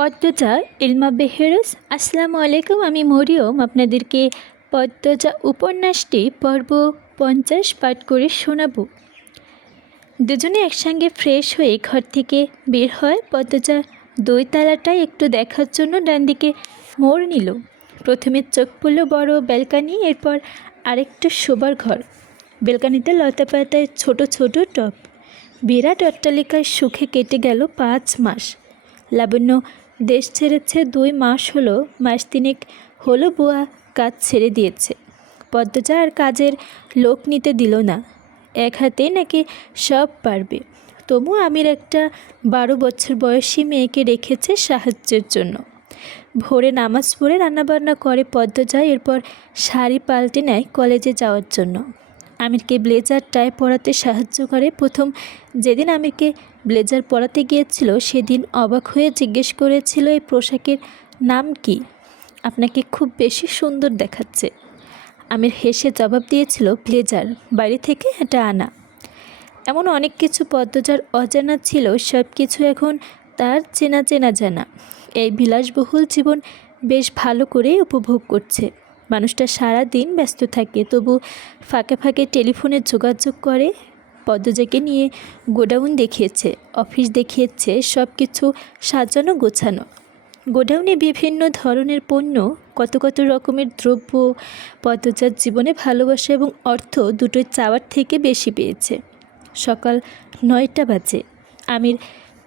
পদ্মজা ইলমা বেহেরোস। আসসালামু আলাইকুম, আমি মরিয়ম আপনাদেরকে পদ্মজা উপন্যাসটি পর্ব 50 পাঠ করে শোনাবো। দুজনে একসঙ্গে ফ্রেশ হয়ে ঘর থেকে বের হয়। পদ্মজা দইতলাটাই একটু দেখার জন্য ডান দিকে মোড় নিল। প্রথমে চোখ পড়ল বড় ব্যালকানি, এরপর আরেকটা শোবার ঘর। ব্যালকানিতে লতাপাতায় ছোট ছোট টব। বিরাট অট্টালিকায় সুখে কেটে গেল 5 মাস। লাবণ্য দেশ ছেড়েছে 2 মাস হলো। মাস তিনেক হলো বুয়া কাজ ছেড়ে দিয়েছে। পদ্মজা আর কাজের লোক নিতে দিল না, এক হাতে নাকি সব পারবে। তবু আমির একটা 12 বছর বয়সী মেয়েকে রেখেছে সাহায্যের জন্য। ভোরে নামাজ পড়ে রান্নাবান্না করে পদ্মজা, এরপর শাড়ি পাল্টে নেয় কলেজে যাওয়ার জন্য। আমিরকে ব্লেজার টাই পরাতে সাহায্য করে। প্রথম যেদিন আমিরকে ব্লেজার পরাতে গিয়েছিল সেদিন অবাক হয়ে জিজ্ঞেস করেছিল, এই পোশাকের নাম কি? আপনাকে খুব বেশি সুন্দর দেখাচ্ছে। আমির হেসে জবাব দিয়েছিল, ব্লেজার, বাড়ি থেকে এটা আনা। এমন অনেক কিছু পদ্মজার অজানা ছিল, সব কিছু এখন তার চেনা চেনা জানা। এই বিলাসবহুল জীবন বেশ ভালো করে উপভোগ করছে। মানুষটা সারা দিন ব্যস্ত থাকে, তবু ফাঁকে ফাঁকে টেলিফোনে যোগাযোগ করে। পদ্মজাকে নিয়ে গোডাউন দেখিয়েছে, অফিস দেখিয়েছে, সব কিছু সাজানো গোছানো। গোডাউনে বিভিন্ন ধরনের পণ্য, কত কত রকমের দ্রব্য। পদ্মজার জীবনে ভালোবাসা এবং অর্থ দুটোই চাওয়ার থেকে বেশি পেয়েছে। সকাল 9টা বাজে। আমির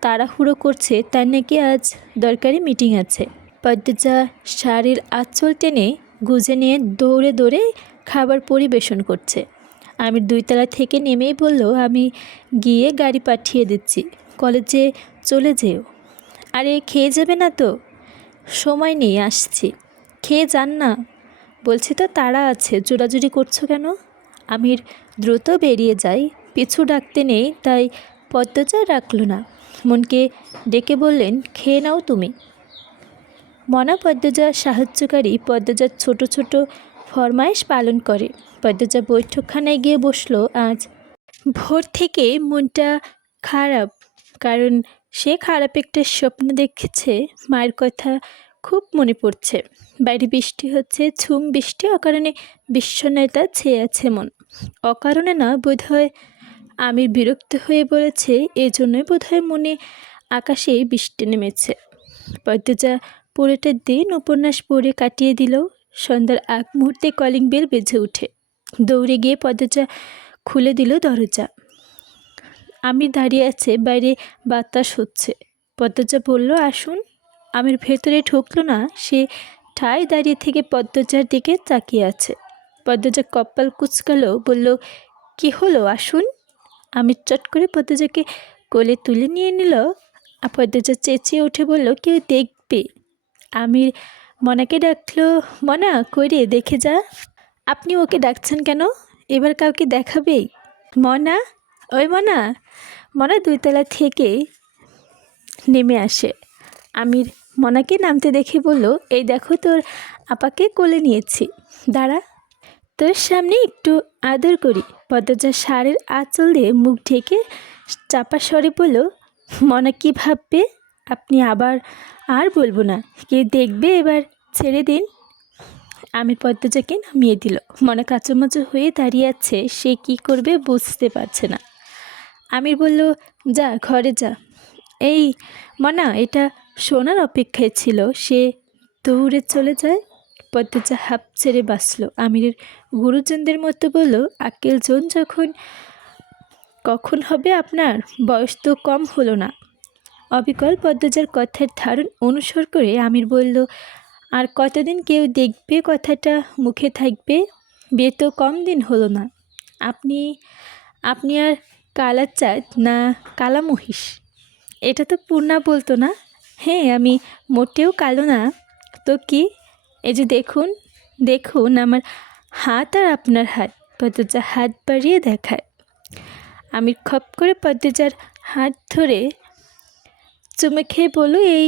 তাড়াহুড়ো করছে, তার নাকি আজ দরকারি মিটিং আছে। পদ্মজা শাড়ির আঁচল টেনে গুজে নিয়ে দৌড়ে দৌড়ে খাবার পরিবেশন করছে। আমির 2 তলা থেকে নেমেই বলল, আমি গিয়ে গাড়ি পাঠিয়ে দিচ্ছি, কলেজে চলে যেও। আরে খেয়ে যাবে না তো? সময় নেই, আসছি। খেয়ে যান না। বলছি তো তাড়া আছে, জোরাজুরি করছো কেন? আমির দ্রুত বেরিয়ে যায়। পিছু ডাকতে নেই, তাই পদ্মজা রাখল না। মনকে ডেকে বললেন, খেয়ে নাও তুমি। মনা পদ্মজার সাহায্যকারী। পদ্মজার ছোট ছোট ফরমায়েশ পালন করে। পদ্মজা বৈঠকখানায় গিয়ে বসলো। আজ ভোর থেকে মনটা খারাপ, কারণ সে খারাপ একটা স্বপ্ন দেখেছে। মায়ের কথা খুব মনে পড়ছে। বাইরে বৃষ্টি হচ্ছে, ঝুম বৃষ্টি। অকারণে বিষণ্ণতা ছেয়ে আছে মন। অকারণে না, বোধহয় আমির বিরক্ত হয়ে বলেছে, এজন্যই বোধহয় মনে আকাশেই বৃষ্টি নেমেছে। পদ্মজা পুরোটা দিন উপন্যাস পড়ে কাটিয়ে দিল। সন্ধ্যার আগ মুহূর্তে কলিং বেল বেজে ওঠে। দৌড়ে গিয়ে পদ্মজা খুলে দিল দরজা। আমির দাঁড়িয়ে আছে, বাইরে বাতাস হচ্ছে। পদ্মজা বলল, আসুন। আমির ভেতরে ঢুকলো না, সে ঠায় দাঁড়িয়ে থেকে পদ্মজার দিকে তাকিয়ে আছে। পদ্মজা কপাল কুঁচকালো, বলল, কি হলো, আসুন। আমির চট করে পদ্মজাকে কোলে তুলে নিয়ে নিল। পদ্মজা চেঁচিয়ে উঠে বলল, কেউ দেখবে। আমির মনাকে ডাকলো, মনা কইরে দেখে যা। আপনি ওকে ডাকছেন কেন? এবার কাউকে দেখাবেই। মনা, ওই মনা। মনা 2 তলা থেকে নেমে আসে। আমির মনাকে নামতে দেখে বলল, এই দেখো তোর আপাকে কোলে নিয়েছি, দাঁড়া, তোর সামনে একটু আদর করি। পদ্মজা শাড়ির আঁচল দিয়ে মুখ ঢেকে চাপা স্বরে বলল, মনা কি ভাববে? আপনি আবার আর বলবো না, কে দেখবে, এবার ছেড়ে দিন। আমি পদ্মজাকে নামিয়ে দিল। মনে কাচুমাচু হয়ে দাঁড়িয়ে আছে, সে কি করবে বুঝতে পারছে না। আমির বলল, যা ঘরে যা। এই মনা, এটা শোনার অপেক্ষায় ছিল। সে দৌড়ে চলে যায়। পদ্মজা হাঁপ ছেড়ে বাঁচল। আমিরের গুরুজনদের মতো বলল, আক্কেল জন যখন কখন হবে আপনার? বয়স তো কম হলো না। অবিকল পদ্মজার কথার ধারণ অনুসরণ করে আমির বলল, আর কতদিন কেউ দেখবে কথাটা মুখে থাকবে? বিয়ে তো কম দিন হলো না। আপনি আপনি আর কালা চাঁদ না কালা মহিষ? এটা তো পূর্ণা বলতো না। হ্যাঁ, আমি মোটেও কালো না তো কি? এই যে দেখুন, দেখুন আমার হাত আর আপনার হাত। পদ্মজা হাত বাড়িয়ে দেখায়। আমি খপ করে পদ্মজার হাত ধরে চুমে খেয়ে বলল, এই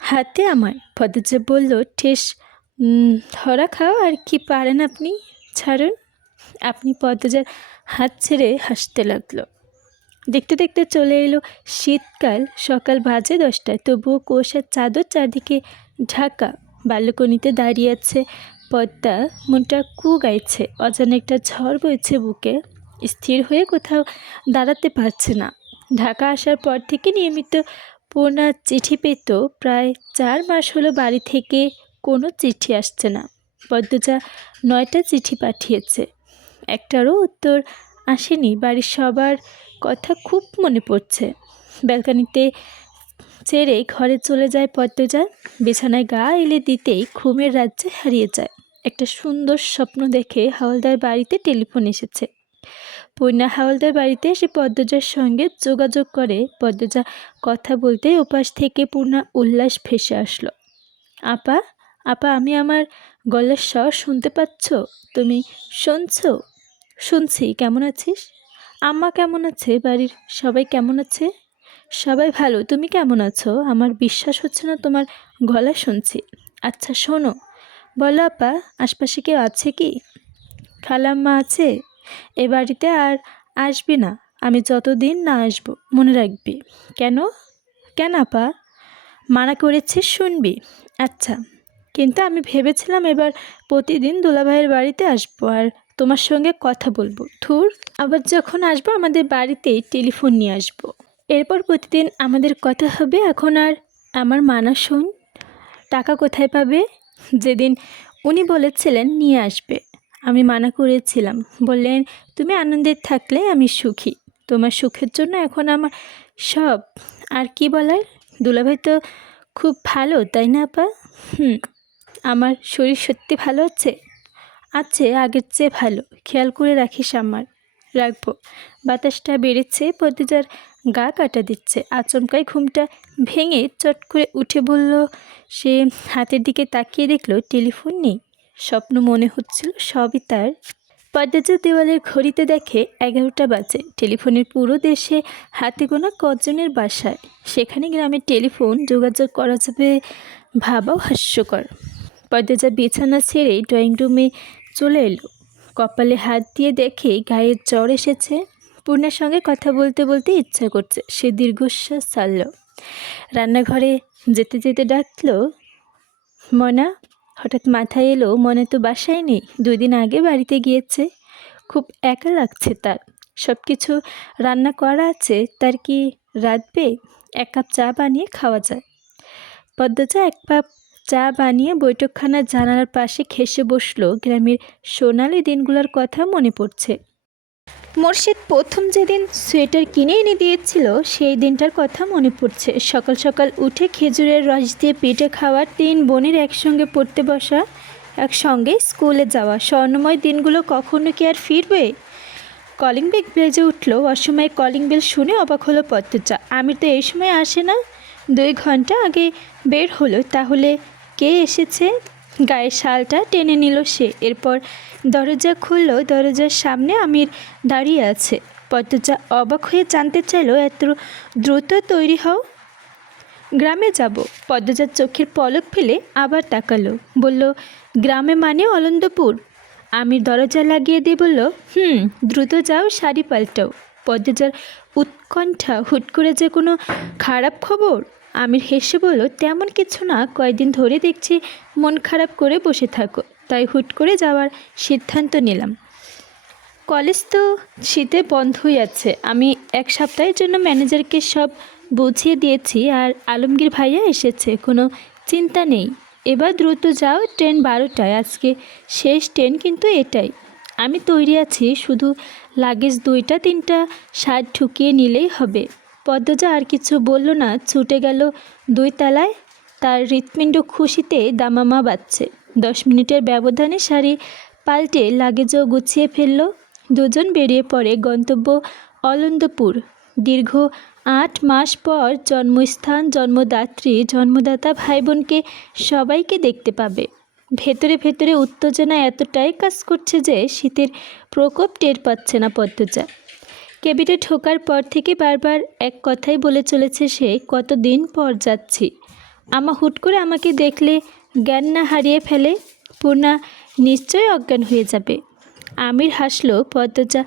হাতে আমার। পদ্মজা বলল, ঠেস ধরা খাও, আর কি পারেন আপনি, ছাড়ুন। আপনি। পদ্মজার হাত ছেড়ে হাসতে লাগলো। দেখতে দেখতে চলে এলো শীতকাল। সকাল বাজে 10টায়, তবুও কুয়াশার চাদর চারদিকে ঢাকা। বালকনিতে দাঁড়িয়ে আছে পদ্মা, মনটা কু গাইছে। অজানা একটা ঝড় বইছে বুকে, স্থির হয়ে কোথাও দাঁড়াতে পারছে না। ঢাকা আসার পর থেকে নিয়মিত পূর্ণা চিঠি পেত। প্রায় 4 মাস হলো বাড়ি থেকে কোনো চিঠি আসছে না। পদ্মজা 9টা চিঠি পাঠিয়েছে, একটারও উত্তর আসেনি। বাড়ির সবার কথা খুব মনে পড়ছে। ব্যালকনিতে ছেড়ে ঘরে চলে যায় পদ্মজা। বিছানায় গা এলে দিতেই ঘুমের রাজ্যে হারিয়ে যায়। একটা সুন্দর স্বপ্ন দেখে হাওলদার বাড়িতে টেলিফোন এসেছে। পূর্ণা হাওলদার বাড়িতে এসে পদ্মজার সঙ্গে যোগাযোগ করে। পদ্মজা কথা বলতে ওপাশ থেকে পূর্ণা উল্লাস ভেসে আসলো। আপা, আপা, আমি আমার গলার স্বর শুনতে পাচ্ছ? তুমি শুনছো? শুনছি। কেমন আছিস? আম্মা কেমন আছে? বাড়ির সবাই কেমন আছে? সবাই ভালো। তুমি কেমন আছো? আমার বিশ্বাস হচ্ছে না তোমার গলা শুনছি। আচ্ছা শোনো, বলো আপা, আশপাশে কেউ আছে কি? খালাম্মা আছে। এ বাড়িতে আর আসবি না আমি যতদিন না আসবো, মনে রাখবি। কেন? কেন আপা? মানা করেছিস, শুনবি। আচ্ছা, কিন্তু আমি ভেবেছিলাম এবার প্রতিদিন দুলাভাইয়ের বাড়িতে আসবো আর তোমার সঙ্গে কথা বলবো। ধুর, আবার যখন আসবো আমাদের বাড়িতেই টেলিফোন নিয়ে আসবো। এরপর প্রতিদিন আমাদের কথা হবে। এখন আর আমার মানা শোন। টাকা কোথায় পাবে? যেদিন উনি বলেছিলেন নিয়ে আসবে, আমি মানা করেছিলাম। বললেন তুমি আনন্দে থাকলে আমি সুখী। তোমার সুখের জন্য এখন আমার সব। আর কি বলার? দুলাভাই তো খুব ভালো, তাই না আপা? আমার শরীর সত্যি ভালো আছে? আছে, আগের চেয়ে ভালো। খেয়াল করে রাখিস আমার। রাখবো। বাতাসটা বেড়েছে, পদ্মজার গা কাটা দিচ্ছে। আচমকাই ঘুমটা ভেঙে চট করে উঠে বলল সে। হাতের দিকে তাকিয়ে দেখলো টেলিফোন নেই। স্বপ্ন মনে হচ্ছিল সবই তার। পদ্মজা দেওয়ালের ঘড়িতে দেখে 11টা বাজে। টেলিফোনের পুরো দেশে হাতে গোনা কজনের বাসায়। সেখানে গ্রামের টেলিফোন যোগাযোগ করা যাবে ভাবাও হাস্যকর। পদ্মজা বিছানা ছেড়ে ড্রয়িং রুমে চলে এলো। কপালে হাত দিয়ে দেখে গায়ে জ্বর এসেছে। পূর্ণার সঙ্গে কথা বলতে বলতে ইচ্ছা করছে। সে দীর্ঘশ্বাস ছাড়ল। রান্নাঘরে যেতে যেতে ডাকলো, মনা। হঠাৎ মাথায় এলো মনে তো বাসায় নেই, 2 দিন আগে বাড়িতে গিয়েছে। খুব একা লাগছে তার। সব কিছু রান্না করা আছে, তার কি রাঁধবে? 1 কাপ চা বানিয়ে খাওয়া যায়। পদ্মজা 1 কাপ চা বানিয়ে বৈঠকখানার জানালার পাশে ঘেঁষে বসলো। গ্রামের সোনালি দিনগুলোর কথা মনে পড়ছে। মোর্শেদ প্রথম যেদিন সোয়েটার কিনে এনে দিয়েছিল সেই দিনটার কথা মনে পড়ছে। সকাল সকাল উঠে খেজুরের রস দিয়ে পিঠে খাওয়ার, 3 বোনের একসঙ্গে পড়তে বসা, একসঙ্গে স্কুলে যাওয়া। স্বর্ণময় দিনগুলো কখনো কি আর ফিরবে? কলিং বেল বেজে উঠল। অসময়ে কলিং বেল শুনে অবাক হলো পদ্মজা। আমি তো এই সময় আসে না। 2 ঘন্টা আগে বের হলো। তাহলে কে এসেছে? গায়ের শালটা টেনে নিল সে। এরপর দরজা খুলল। দরজার সামনে আমির দাঁড়িয়ে আছে। পদ্মজা অবাক হয়ে জানতে চাইল, এত দ্রুত তৈরি হও? গ্রামে যাব। পদ্মজার চোখের পলক ফেলে আবার তাকালো। বলল, গ্রামে মানে অলন্দপুর? আমির দরজা লাগিয়ে দিয়ে বলল, দ্রুত যাও, শাড়ি পাল্টাও। পদ্মজার উৎকণ্ঠা, হুট করে যে কোনো খারাপ খবর? আমির হেসে বলল, তেমন কিছু না, কয়েকদিন ধরে দেখছি মন খারাপ করে বসে থাকো, তাই হুট করে যাওয়ার সিদ্ধান্ত নিলাম। কলেজ তো শীতে বন্ধই আছে। আমি 1 সপ্তাহের জন্য ম্যানেজারকে সব বুঝিয়ে দিয়েছি। আর আলমগীর ভাইয়া এসেছে, কোনো চিন্তা নেই। এবার দ্রুত যাও, ট্রেন 12টায়। আজকে শেষ ট্রেন, কিন্তু এটাই। আমি তৈরি আছি, শুধু লাগেজ 2টা 3টা শার্ট ঢুকিয়ে নিলেই হবে। পদ্মজা আর কিছু বলল না, ছুটে গেল 2 তলায়। তার হৃৎপিণ্ড খুশিতে দামামা বাজছে। 10 মিনিটের ব্যবধানে শাড়ি পাল্টে লাগেজও গুছিয়ে ফেলল। দুজন বেরিয়ে পড়ে গন্তব্য অলন্দপুর। দীর্ঘ 8 মাস পর জন্মস্থান, জন্মদাত্রী, জন্মদাতা ভাই বোনকে সবাইকে দেখতে পাবে। ভেতরে ভেতরে উত্তেজনা এতটাই কাজ করছে যে শীতের প্রকোপ টের পাচ্ছে না পদ্মজা। কেবিনে ঢোকার পর থেকে বারবার এক কথাই বলে চলেছে সে, কতদিন পর যাচ্ছি। হুট করে আমাকে দেখলে জ্ঞান না হারিয়ে ফেলে? পূর্ণা নিশ্চয়ই অজ্ঞান হয়ে যাবে। আমির হাসলো। পদ্মজা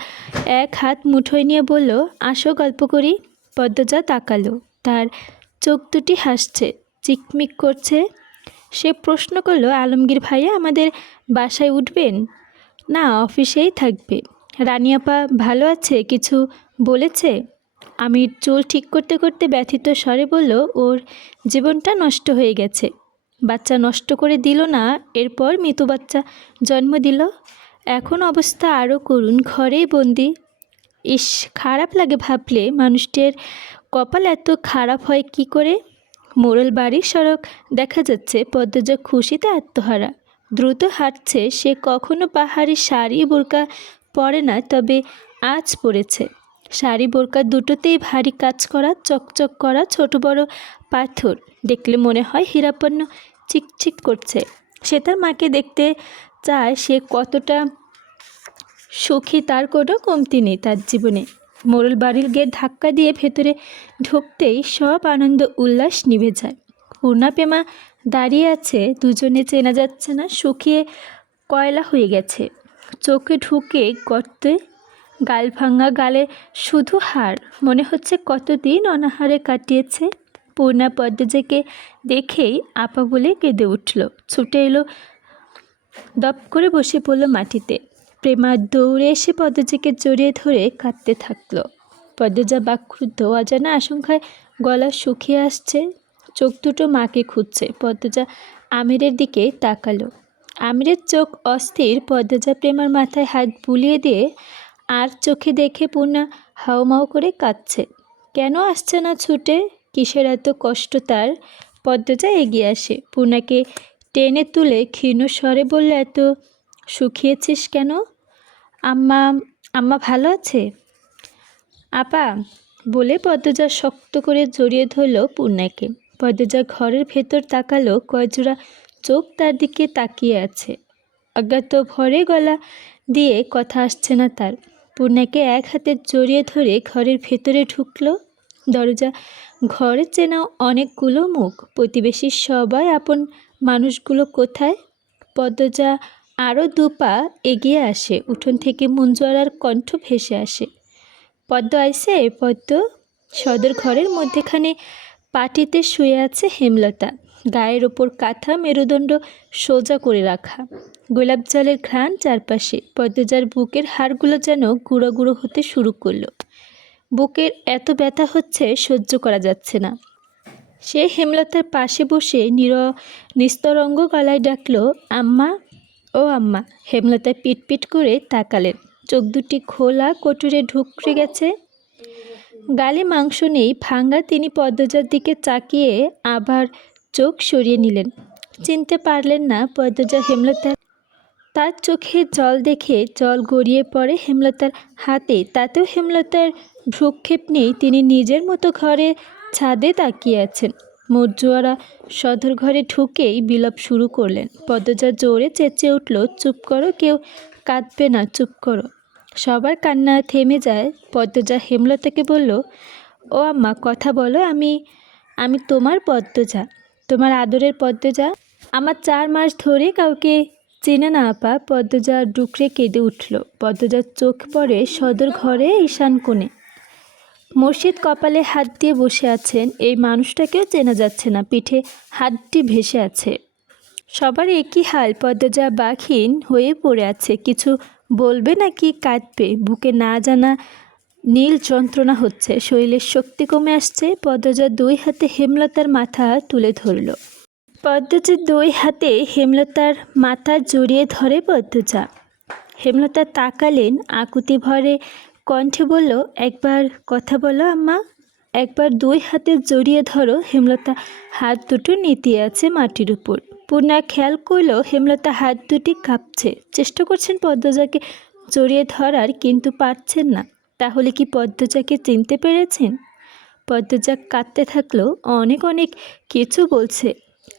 এক হাত মুঠোয় নিয়ে বলল, আসো গল্প করি। পদ্মজা তাকালো। তার চোখ দুটি হাসছে, চিকমিক করছে। সে প্রশ্ন করলো, আলমগীর ভাইয়া আমাদের বাসায় উঠবেন? না, অফিসেই থাকবে। রানিয়াপা ভালো আছে? কিছু বলেছে? আমির চুল ঠিক করতে করতে ব্যথিত স্বরে বলল, ওর জীবনটা নষ্ট হয়ে গেছে। বাচ্চা নষ্ট করে দিল না, এরপর মৃত বাচ্চা জন্ম দিল। এখন অবস্থা আরও করুণ, ঘরেই বন্দি। ইস, খারাপ লাগে ভাবলে। মানুষটির কপাল এত খারাপ হয় কি করে? মোড়ল বাড়ির সড়ক দেখা যাচ্ছে। পদ্মজা খুশিতে আত্মহারা। দ্রুত হাঁটছে। সে কখনো পাহাড়ি শাড়ি বোরকা পরে না, তবে আজ পরেছে। শাড়ি বোরকা দুটোতেই ভারী কাজ করা, চকচক করা ছোট বড় পাথর। দেখলে মনে হয় হীরাপন্ন চিকচিক করছে। সে তার মাকে দেখতে চায়। সে কতটা সুখী তার কোনো কমতি নেই তার জীবনে। মোড়ল বাড়ির গেট ধাক্কা দিয়ে ভেতরে ঢুকতেই সব আনন্দ উল্লাস নিভে যায়। পূর্ণাপেমা দাঁড়িয়ে আছে। দুজনে চেনা যাচ্ছে না, শুকিয়ে কয়লা হয়ে গেছে। চোখে ঢুকে গর্তে, গাল ভাঙা গালে শুধু হাড়। মনে হচ্ছে কতদিন অনাহারে কাটিয়েছে। পূর্ণা পদ্মজাকে দেখেই আপা বলে কেঁদে উঠল। ছুটে এলো, দপ করে বসে পড়ল মাটিতে। প্রেমা দৌড়ে এসে পদ্মজাকে জড়িয়ে ধরে কাঁদতে থাকলো। পদ্মজা বাক্রুদ্ধ, অজানা আশঙ্কায় গলা শুকিয়ে আসছে। চোখ দুটো মাকে খুঁজছে। পদ্মজা আমিরের দিকে তাকালো। আমিরের চোখ অস্থির। পদ্মজা প্রেমার মাথায় হাত বুলিয়ে দিয়ে আর চোখে দেখে পূর্ণা হাউমাউ করে কাঁদছে। কেন আসছে না ছুটে? কিসের এত কষ্ট তার? পদ্মজা এগিয়ে আসে। পূর্ণাকে টেনে তুলে ক্ষীণ স্বরে বলল, এত শুকিয়েছিস কেন? আম্মা আম্মা ভালো আছে? আপা বলে পদ্মজা শক্ত করে জড়িয়ে ধরল পূর্ণাকে। পদ্মজা ঘরের ভেতর তাকালো। কয়জোড়া চোখ তার দিকে তাকিয়ে আছে। অজ্ঞাত ভরে গলা দিয়ে কথা আসছে না তার। পূর্ণাকে এক হাতে জড়িয়ে ধরে ঘরের ভেতরে ঢুকলো। দরজা ঘরে চেনা অনেকগুলো মুখ। প্রতিবেশীর সবাই আপন মানুষগুলো কোথায়? পদ্মজা আরও দুপা এগিয়ে আসে। উঠোন থেকে মঞ্জুয়ারার কণ্ঠ ভেসে আসে, পদ্ম আইসে? পদ্ম। সদর ঘরের মধ্যেখানে পাটিতে শুয়ে আছে হেমলতা। গায়ের ওপর কাঁথা, মেরুদণ্ড সোজা করে রাখা। গোলাপ জলের ঘ্রাণ চারপাশে। পদ্মজার বুকের হাড়গুলো যেন গুঁড়ো গুঁড়ো হতে শুরু করলো। বুকের এত ব্যথা হচ্ছে, সহ্য করা যাচ্ছে না। সে হেমলতার পাশে বসে নিস্তরঙ্গ গলায় ডাকলো, আম্মা, ও আম্মা। হেমলতা পিটপিট করে তাকালেন। চোখ দুটি খোলা, কোটরে ঢুকে গেছে। গালে মাংস নেই, ভাঙা। তিনি পদ্মজার দিকে তাকিয়ে আবার চোখ সরিয়ে নিলেন। চিনতে পারলেন না পদ্মজা হেমলতা। তার চোখে জল দেখে জল গড়িয়ে পড়ে হেমলতার হাতে। তাতেও হেমলতার ভ্রুক্ষেপ নেই। তিনি নিজের মতো ঘরে ছাদে তাকিয়ে আছেন। মর্জুয়ারা সদর ঘরে ঢুকেই বিলাপ শুরু করলেন। পদ্মজা জোরে চেঁচিয়ে উঠল, চুপ করো, কেউ কাঁদবে না, চুপ করো। সবার কান্না থেমে যায়। পদ্মজা হেমলতাকে বলল, ও আম্মা কথা বলো। আমি আমি তোমার পদ্মজা, তোমার আদরের পদ্মজা। আমার 4 মাস ধরে কাউকে চেনে না আপা। পদ্মজা ডুকরে কেঁদে উঠল। পদ্মজার চোখ পড়ে সদর ঘরে ঈশান কোণে। মুর্শিদ কপালে হাত দিয়ে বসে আছেন। এই মানুষটাকেও চেনা যাচ্ছে না। পিঠে হাতটি ভেসে আছে। সবার একই হাল। পদ্মজা বাঘহীন হয়ে পড়ে আছে। কিছু বলবে নাকি কাঁদবে? বুকে না জানা নীল যন্ত্রণা হচ্ছে। শরীরের শক্তি কমে আসছে। পদ্মজা 2 হাতে হেমলতার মাথা তুলে ধরল। পদ্মজা 2 হাতে হেমলতার মাথা জড়িয়ে ধরে পদ্মজা। হেমলতা তাকালেন। আকুতি ভরে কণ্ঠে বলল, একবার কথা বলো আম্মা, একবার 2 হাতে জড়িয়ে ধরো। হেমলতা হাত দুটো নেতিয়ে আছে মাটির উপর। পূর্ণা খেয়াল করল হেমলতা হাত দুটি কাঁপছে। চেষ্টা করছেন পদ্মজাকে জড়িয়ে ধরার, কিন্তু পারছেন না। তাহলে কি পদ্মজাকে চিনতে পেরেছেন? পদ্মজা কাঁদতে থাকলো। অনেক অনেক কিছু বলছে,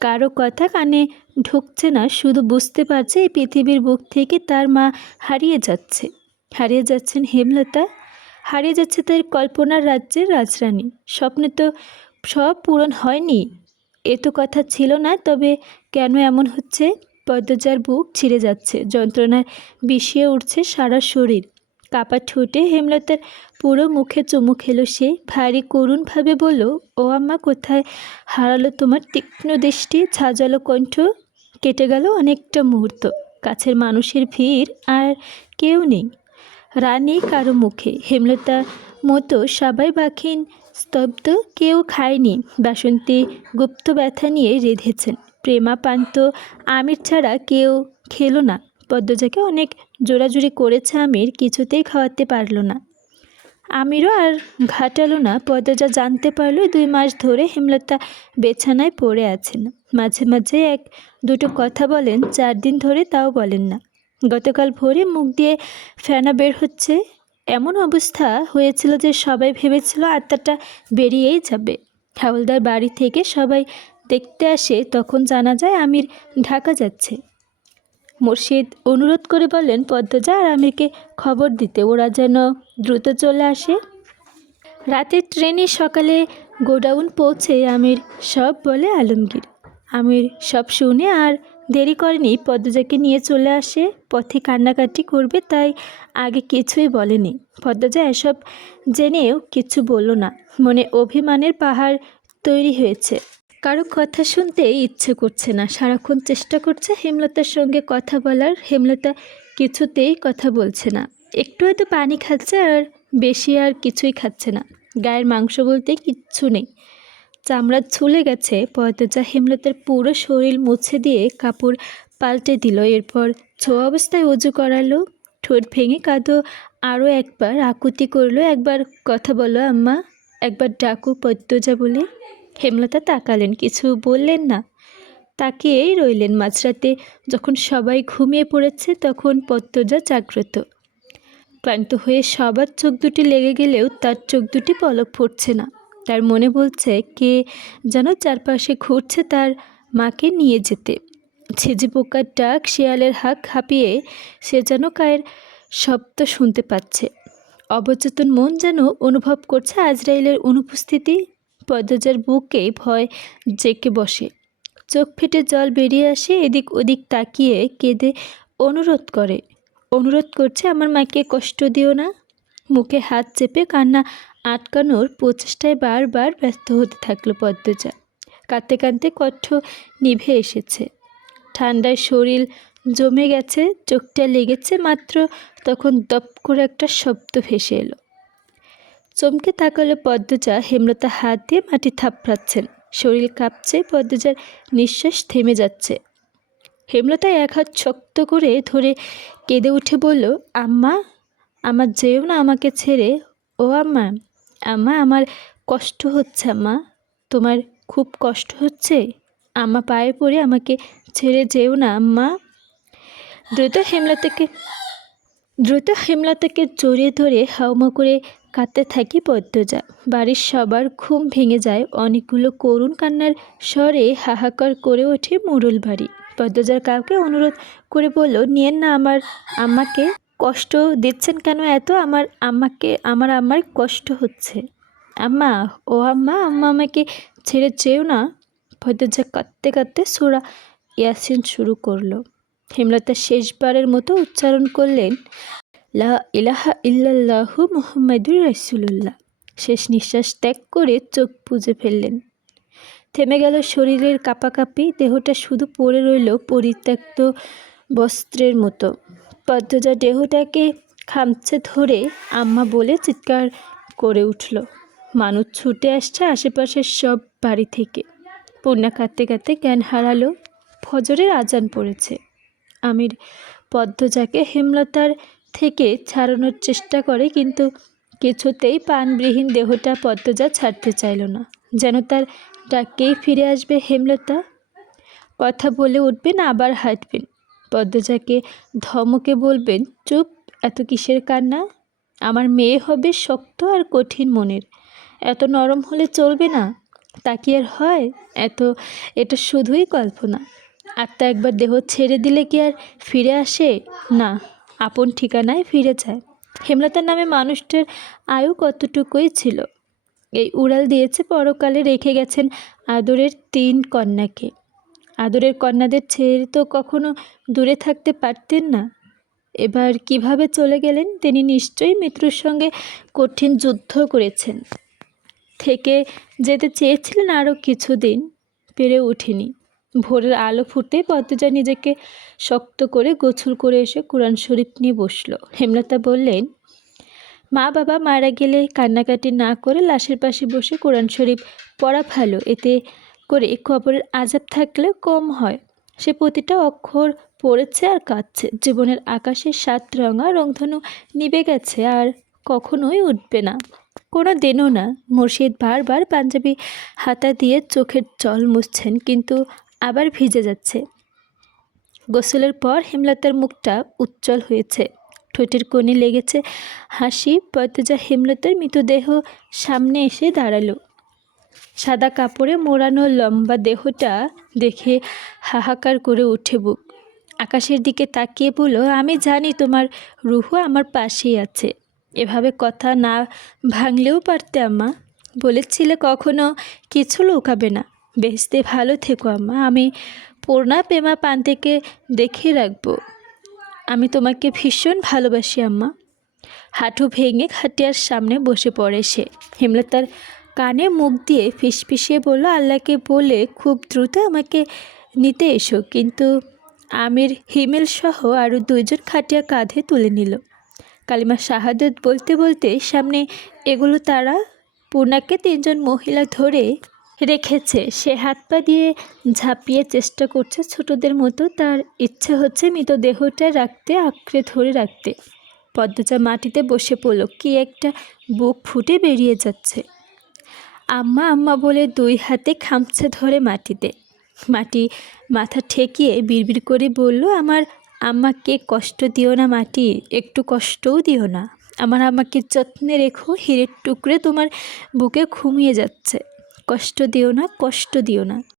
কারো কথা কানে ঢুকছে না। শুধু বুঝতে পারছে এই পৃথিবীর বুক থেকে তার মা হারিয়ে যাচ্ছে। হারিয়ে যাচ্ছেন হেমলতা, হারিয়ে যাচ্ছে তার কল্পনার রাজ্যের রাজরানী। স্বপ্নে তো সব পূরণ হয়নি, এ তো কথা ছিল না। তবে কেন এমন হচ্ছে? পদ্মজার বুক ছিঁড়ে যাচ্ছে, যন্ত্রণায় বিষিয়ে উঠছে সারা শরীর। কাপা ঠোঁটে হেমলতার পুরো মুখে চুমু খেলো সে। ভারী করুণভাবে বলল, ও আম্মা, কোথায় হারালো তোমার তীক্ষ্ণ দৃষ্টি, ঝাঁঝালো কণ্ঠ? কেটে গেল অনেকটা মুহূর্ত। কাছের মানুষের ভিড়, আর কেউ নেই। রানী কারো মুখে। হেমলতা মতো সবাই বাখিন, স্তব্ধ। কেউ খায়নি। বাসন্তী গুপ্ত ব্যথা নিয়ে রেঁধেছেন। প্রেমা পান্ত আমির ছাড়া কেউ খেলো না। পদ্মজাকে অনেক জোরাজুরি করেছে আমির, কিছুতেই খাওয়াতে পারল না। আমিরও আর ঘাটালো না। পদ্মজা জানতে পারলো 2 মাস ধরে হেমলতা বিছানায় পড়ে আছেন। মাঝে মাঝে 1-2 কথা বলেন, 4 দিন ধরে তাও বলেন না। গতকাল ভোরে মুখ দিয়ে ফেনা বের হচ্ছে। এমন অবস্থা হয়েছিল যে সবাই ভেবেছিল আত্মাটা বেরিয়েই যাবে। হাওলদার বাড়ি থেকে সবাই দেখতে আসে, তখন জানা যায় আমির ঢাকা যাচ্ছে। মুর্শিদ অনুরোধ করে বললেন পদ্মজা আর আমিরকে খবর দিতে, ওরা যেন দ্রুত চলে আসে। রাতের ট্রেনে সকালে গোডাউন পৌঁছে আমির সব বলে আলমগীর। আমির সব শুনে আর দেরি করেনি, পদ্মজাকে নিয়ে চলে আসে। পথে কান্নাকাটি করবে তাই আগে কিছুই বলেনি। পদ্মজা এসব জেনেও কিছু বলল না। মনে অভিমানের পাহাড় তৈরি হয়েছে। কারো কথা শুনতে ইচ্ছে করছে না। সারাক্ষণ চেষ্টা করছে হেমলতার সঙ্গে কথা বলার। হেমলতা কিছুতেই কথা বলছে না। একটু হয়তো পানি খাচ্ছে, আর বেশি আর কিছুই খাচ্ছে না। গায়ের মাংস বলতে কিচ্ছু নেই, চামড়া ছুলে গেছে। পদ্মজা হেমলতার পুরো শরীর মুছে দিয়ে কাপড় পাল্টে দিল। এরপর ছোঁয়া অবস্থায় উজু করালো। ঠোঁট ভেঙে কাঁদো আরও একবার আকুতি করলো, একবার কথা বলো আম্মা, একবার ডাকু পদ্মজা বলে। হেমলতা তাকালেন, কিছু বললেন না, তাকিয়েই রইলেন। মাঝরাতে যখন সবাই ঘুমিয়ে পড়েছে তখন পদ্মজা জাগ্রত। ক্লান্ত হয়ে সবার চোখ দুটি লেগে গেলেও তার চোখ দুটি পলক ফুটছে না। তার মনে বলছে কে যেন চারপাশে ঘুরছে তার মাকে নিয়ে যেতে। ঝিঝি পোকার ডাক, শিয়ালের হাঁক হাঁপিয়ে সে যেন কায়ের শব্দ শুনতে পাচ্ছে। অবচেতন মন যেন অনুভব করছে আজরাইলের অনুপস্থিতি। পদ্মজার বুকে ভয় জেঁকে বসে, চোখ ফেটে জল বেরিয়ে আসে। এদিক ওদিক তাকিয়ে কেঁদে অনুরোধ করছে আমার মাকে কষ্ট দিও না। মুখে হাত চেপে কান্না আটকানোর প্রচেষ্টায় বারবার ব্যস্ত হতে থাকলো পদ্মজা। কাঁদতে কাঁদতে কণ্ঠ নিভে এসেছে, ঠান্ডায় শরীর জমে গেছে, চোখটা লেগেছে মাত্র। তখন দপ করে একটা শব্দ ভেসে এলো। চমকে তাকালো পদ্মজা। হেমলতা হাত দিয়ে মাটি থাপড়াচ্ছেন, শরীর কাঁপছে। পদ্মজার নিঃশ্বাস থেমে যাচ্ছে। হেমলতা 1 হাত শক্ত করে ধরে কেঁদে উঠে বলল, আম্মা, আমার যেও না আমাকে ছেড়ে। ও আম্মা, আম্মা, আমার কষ্ট হচ্ছে আম্মা, তোমার খুব কষ্ট হচ্ছে? আম্মা, পায়ে পড়ে আমাকে ছেড়ে যেও না আম্মা। দ্রুত হেমলতাকে জড়িয়ে ধরে হাউমা করে কাঁদতে থাকি পদ্মজা। বাড়ির সবার ঘুম ভেঙে যায়। অনেকগুলো করুণ কান্নার স্বরে হাহাকার করে ওঠে মোড়ল বাড়ি। পদ্মজার কাউকে অনুরোধ করে বলল, নিয়েন না আমার আম্মাকে, কষ্ট দিচ্ছেন কেন এত? আমার আম্মার কষ্ট হচ্ছে আম্মা। ও আম্মা, আম্মা আমাকে ছেড়ে যেও না। পদ্মজা কাঁদতে কাঁদতে সূরা ইয়াসিন শুরু করলো। হেমলতা শেষবারের মতো উচ্চারণ করলেন, লা ইলাহা ইল্লাল্লাহু মুহাম্মাদুর রাসূলুল্লাহ। শেষ নিঃশ্বাস ত্যাগ করে চোখ বুজে ফেললেন। থেমে গেল শরীরের কাঁপাকাঁপি। দেহটা শুধু পড়ে রইল পরিত্যক্ত বস্ত্রের মতো। পদ্মজা দেহটাকে খামচে ধরে আম্মা বলে চিৎকার করে উঠল। মানুষ ছুটে আসছে আশেপাশের সব বাড়ি থেকে। পূর্ণা কাঁদতে কাঁদতে জ্ঞান হারালো। ফজরের আজান পড়েছে। আমির পদ্মজাকে হেমলতার থেকে ছাড়ানোর চেষ্টা করে, কিন্তু কিছুতেই প্রাণবিহীন দেহটা পদ্মজা ছাড়তে চাইল না। যেন তার ডাকেই ফিরে আসবে হেমলতা। কথা বলে উঠবেন, আবার হাঁটবেন। পদ্মজাকে ধমকে বলবেন, চুপ, এত কিসের কান্না? আমার মেয়ে হবে শক্ত আর কঠিন মনের, এত নরম হলে চলবে না। তা কি আর হয়? এটা শুধুই কল্পনা। আত্মা একবার দেহ ছেড়ে দিলে কি আর ফিরে আসে না, আপন ঠিকানায় ফিরে যায়। হেমলতার নামে মানুষটার আয়ু কতটুকুই ছিল। এই উড়াল দিয়েছে পরকালে, রেখে গেছেন আদরের 3 কন্যাকে। আদরের কন্যাদের ছেড়ে তো কখনো দূরে থাকতে পারতেন না। এবার কিভাবে চলে গেলেন? তিনি নিশ্চয়ই মৃত্যুর সঙ্গে কঠিন যুদ্ধ করেছেন। থেকে যেতে চেয়েছিলেন আরও কিছুদিন, পেরে ওঠেনি। ভোরের আলো ফুটতেই পদ্মজা নিজেকে শক্ত করে গোছল করে এসে কোরআন শরীফ নিয়ে বসল। হেমলতা বললেন, মা বাবা মারা গেলে কান্নাকাটি না করে লাশের পাশে বসে কোরআন শরীফ পড়া ভালো। এতে করে কবরের আযাব থাকলে কম হয়। সে প্রতিটা অক্ষর পড়েছে আর কাঁদছে। জীবনের আকাশের 7 রঙা রংধনু নিভে গেছে, আর কখনোই উঠবে না, কোনো দিনও না। মুর্শিদ বারবার পাঞ্জাবি হাতা দিয়ে চোখের জল মুছছেন, কিন্তু আবার ভিজে যাচ্ছে। গোসলের পর হেমলতার মুখটা উজ্জ্বল হয়েছে, ঠোঁটের কোণে লেগেছে হাসি। পদ্মজা হেমলতার মৃতদেহ সামনে এসে দাঁড়ালো। সাদা কাপড়ে মোড়ানো লম্বা দেহটা দেখে হাহাকার করে ওঠে বুক। আকাশের দিকে তাকিয়ে বলল, আমি জানি তোমার রুহু আমার পাশেই আছে। এভাবে কথা না ভাঙলেও পারতে আম্মা। বলেছিলে কখনো কিছু লুকাবে না। বেহেশতে ভালো থেকো আম্মা। আমি পূর্ণা পেমা পান্তেকে দেখে রাখবো। আমি তোমাকে ভীষণ ভালোবাসি আম্মা। হাঁটু ভেঙে খাটিয়ার সামনে বসে পড়ে সে। হেমলতার কানে মুখ দিয়ে ফিসফিসিয়ে বলল, আল্লাহকে বলে খুব দ্রুত আমাকে নিতে এসো। কিন্তু আমির হিমেল সহ আরও 2 জন খাটিয়া কাঁধে তুলে নিল। কালিমা শাহাদত বলতে বলতে সামনে এগুলো তারা। পূর্ণাকে 3 জন মহিলা ধরে রেখেছে। সে হাত পা দিয়ে ঝাঁপিয়ে চেষ্টা করছে ছোটদের মতো। তার ইচ্ছে হচ্ছে মৃতদেহটা রাখতে, আঁকড়ে ধরে রাখতে। পদ্মজা মাটিতে বসে পড়ল। কি একটা বুক ফুটে বেরিয়ে যাচ্ছে। আম্মা আম্মা বলে 2 হাতে খামচে ধরে মাটিতে। মাথা ঠেকিয়ে বিড়বিড় করে বলল, আমার আম্মাকে কষ্ট দিও না মাটি, একটু কষ্টও দিও না। আমার আম্মাকে যত্নে রেখো, হীরের টুকরে তোমার বুকে ঘুমিয়ে যাচ্ছে। কষ্ট দিও না, কষ্ট দিও না।